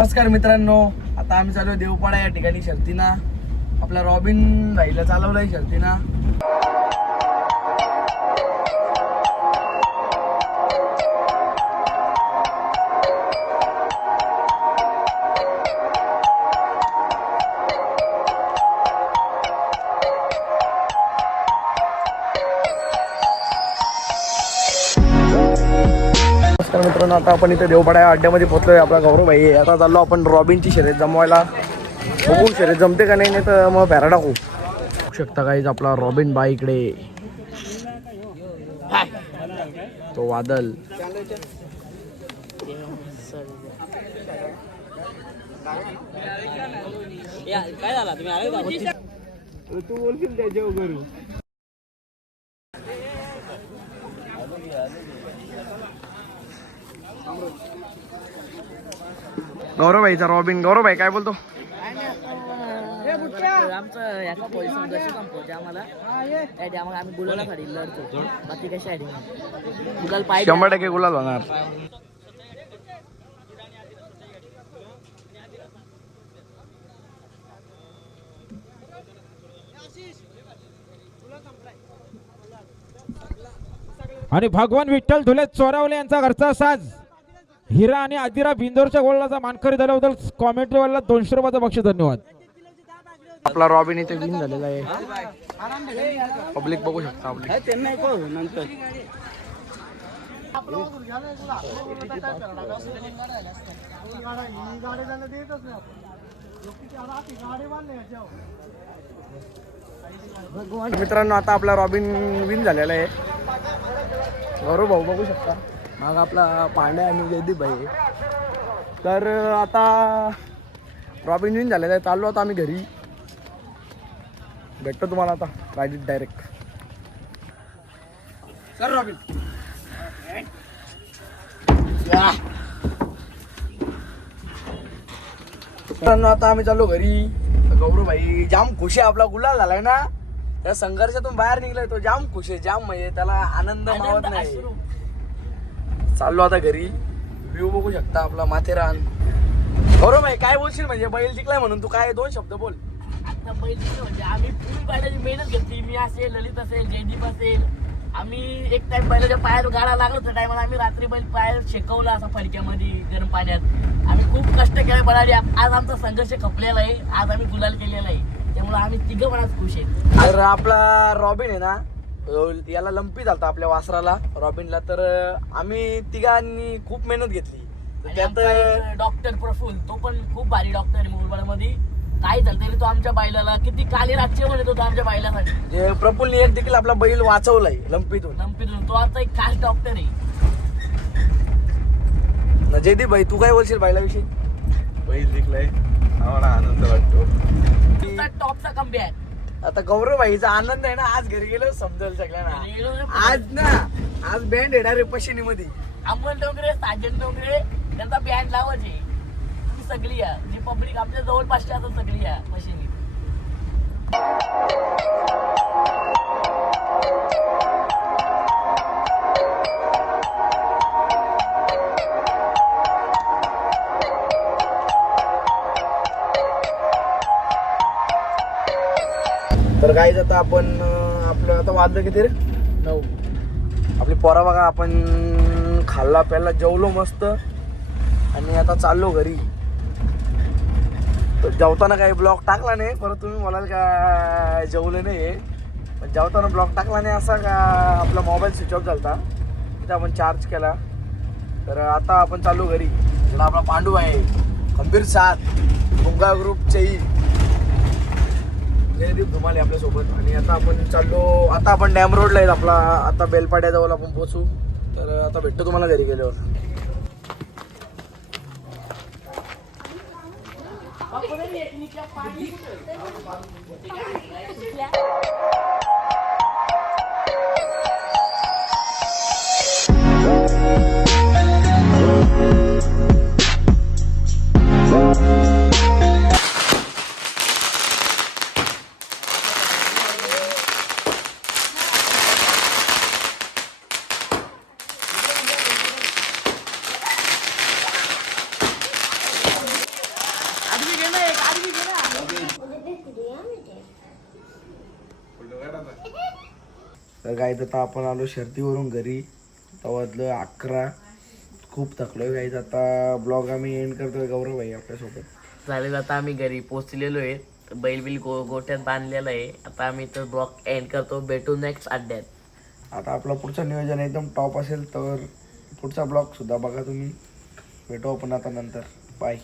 नमस्कार मित्रांनो आता आम्ही चालू देवपाडा या ठिकाणी शर्तीना. आपला रॉबिन भाईला चालवलाय शर्तीना. नमस्कार मित्रांनो आता आपण इथे देवपाडा या अड्ड्यामध्ये पोहोचलोय आपला गौरव भाई. आहे. आता चाललो आपण रॉबिनची शर्यत जमवायला. बघू शर्यत जमते का नाही नाही तर मग पॅरा टाकू. बघू शकता काहीच आपला रॉबिन बाई इकडे. तो वादल. काय झाला? तुम्ही तू बोलशील त्याच्या गौरव भाईचा रॉबिन. गौरव भाई काय बोलतो? आमचं याचा पोलिसांना जशी संपवते आम्हाला. त्या टायमाला आम्ही गुलाला खाली लढतो. बाकी कशी आहे गुलाल पाहिजे शंभर टक्के गुलाल होणार. आणि भगवान विठ्ठल धुले चोरावले यांचा घरचा साज. हिरा आणि आदिरा बिंदोरच्या गोळाचा मानकरी झाल्याबद्दल कॉमेंट्रीवाला दोनशे रुपयाचा बक्षीस धन्यवाद. आपला रॉबिन इथे विन झालेला आहे. पब्लिक बघू शकता मित्रांनो आता आपला रॉबिन विन झालेला आहे. गौरव भाऊ बघू शकता. मग आपला पांड्या आणि जयदीप भाई. आहे. तर आता रॉबिन विन झालेला आहे. चाललो आता आम्ही घरी. भेटतो तुम्हाला आता गाडीत डायरेक्ट सर रॉबिन आता आम्ही चाललो घरी. गौरव भाई जाम खुश आहे आपला. गुलाल झालाय ना. त्या संघर्षातून बाहेर निघलाय तो. जाम खुश आहे. जाम म्हणजे त्याला आनंद मावत नाही. चाललो आता घरी. व्ह्यू बघू शकता आपला माथेरान. गौरव भाई काय बोलशील म्हणजे? बैल जिंकलाय म्हणून. तू काय दोन शब्द बोल. आता पहिली म्हणजे आम्ही पूर्ण बैलाची मेहनत घेतली. मी असेल ललित असेल जयदीप असेल. आम्ही एक टाइम बैलाच्या पायात गाडा लागलो त्या टायमाला. आम्ही रात्री बैल पायात शेकवला असा फडक्यामध्ये गरम पाण्यात. आम्ही खूप कष्ट केले बैलाने आज आमचा संघर्ष खपलेला आहे. आज आम्ही गुलाल केलेला आहे. त्यामुळे आम्ही तिघं पण आज खुश आहे. तर आपला रॉबिन आहे ना याला लंपी झालता आपल्या वासराला रॉबिनला. तर आम्ही तिघांनी खूप मेहनत घेतली. तर त्यात डॉक्टर प्रफुल तो पण खूप भारी डॉक्टर आहे मुरबाडमध्ये काय झालं तरी तो आमच्या बैलाला किती काली रातचे म्हणत होतो आमच्या बैलासाठी जे प्रफुल्लने एक देखील आपला बैल वाचवलाय लंपीतून. लंपीतून. तो आमचा एक खास डॉक्टर आहे. न जयदीप भाई तू काय बोलशील बैलाविषयी बैल जिंकलाय. आम्हाला आनंद वाटतो. टॉपचा कमबॅक आता गौरव भाईचा आनंद आहे ना आज घरी गेलो समजेल सगळ्यांना. आज ना आज बँड येणार आहे पशिनी मध्ये अंमल डोंगरे साजन डोंगरे त्यांचा बँड लावायचे सगळी या. जी पब्लिक आमच्या जवळपासची असं सगळी या मशीनी तर गाईज आता आपण आपलं आता वाजलं किती रे? नऊ. आपली पोरा बघा आपण खाल्ला प्याला जेवलो मस्त. आणि आता चाललो घरी. तर जेवताना काही ब्लॉग टाकला नाही परत तुम्ही म्हणाल का जेवले नाही. पण जेवताना ब्लॉग टाकला नाही असा का आपला मोबाईल स्विच ऑफ झाला तिथे आपण चार्ज केला. तर आता आपण चाललो घरी. आपला पांडू आहे. खंबीर साथ. मुंगा ग्रुपचेही संदीप धुमाले आपल्यासोबत. आणि आता आपण चाललो आता आपण डॅम रोडला ला आपला आता बेलपाड्याजवळ आपण पोहोचू. तर आता भेटतो तुम्हाला घरी गेल्यावर. तर काय आता आपण आलो शर्तीवरून घरी. तवाजलं अकरा. खूप थकलोय गाईज आता ब्लॉग आम्ही एंड करतोय गौरव भाई आपल्यासोबत. चालेल आता आम्ही घरी पोचलेलो आहे. बैल बिल गो गोट्यात बांधलेलं आहे. आता आम्ही तर ब्लॉक एंड करतो. भेटू नेक्स्ट अड्ड्यात आता आपला पुढचं नियोजन एकदम टॉप असेल तर पुढचा ब्लॉग सुद्धा बघा तुम्ही. भेटू आपण आता नंतर. बाय